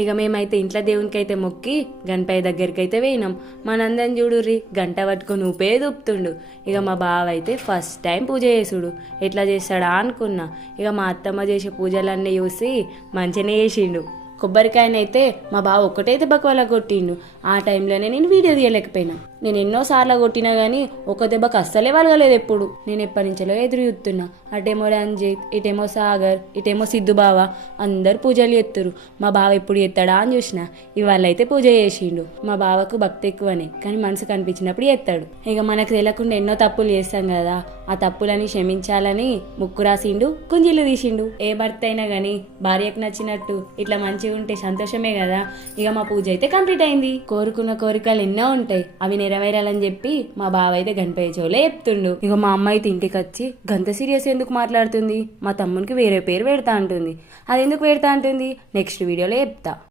ఇక మేమైతే ఇంట్లో దేవునికి అయితే మొక్కి గణపయ్య దగ్గరికి అయితే పోయినాం మనందరం చూడుర్రి గంట పట్టుకొని ఊపే దూపుతుండు ఇక మా బావ అయితే ఫస్ట్ టైం పూజ చేసుడు. ఎట్లా చేస్తాడా అనుకున్నా. ఇక మా అత్తమ్మ చేసే పూజలన్నీ చూసి మంచిగానే చేసిండు. కొబ్బరికాయనైతే మా బావ ఒక్కటైతే బక్వాలా కొట్టిండు. ఆ టైంలోనే నేను వీడియో తీయలేకపోయినా. నేను ఎన్నో సార్లు కొట్టినా కానీ ఒక దెబ్బకు అస్సలే వలగలేదు ఎప్పుడు. నేను ఎప్పటి నుంచో ఎదురు చూస్తున్నా. అటేమో రంజిత్ ఇటేమో సాగర్ ఇటేమో సిద్ధు బావ అందరు పూజలు చేస్తురు మా బావ ఎప్పుడు ఎత్తాడా అని చూసిన. ఇవాళ అయితే పూజ చేసిండు. మా బావకు భక్తి ఎక్కువనే కానీ మనసు కనిపించినప్పుడు ఎత్తాడు ఇక మనకు తెలియకుండా ఎన్నో తప్పులు చేస్తాం కదా ఆ తప్పులని క్షమించాలని ముక్కు రాసిండు కుంజీలు తీసిండు. ఏ భర్త అయినా కానీ భార్యకు నచ్చినట్టు ఇట్లా మంచిగా ఉంటే సంతోషమే కదా. ఇక మా పూజ అయితే కంప్లీట్ అయింది. కోరుకున్న కోరికలు ఎన్నో ఉంటాయి. అవి నెరవేరాలని చెప్పి మా బావ అయితే గణపయ్య చెవులే చెప్తుండు. ఇక మా అమ్మ అయితే ఇంటికి వచ్చి గంత సీరియస్ ఎందుకు మాట్లాడుతుంది? మా తమ్మునికి వేరే పేరు పెడతా అంటుంది. అది ఎందుకు పెడతా అంటుంది? నెక్స్ట్ వీడియోలో చెప్తా.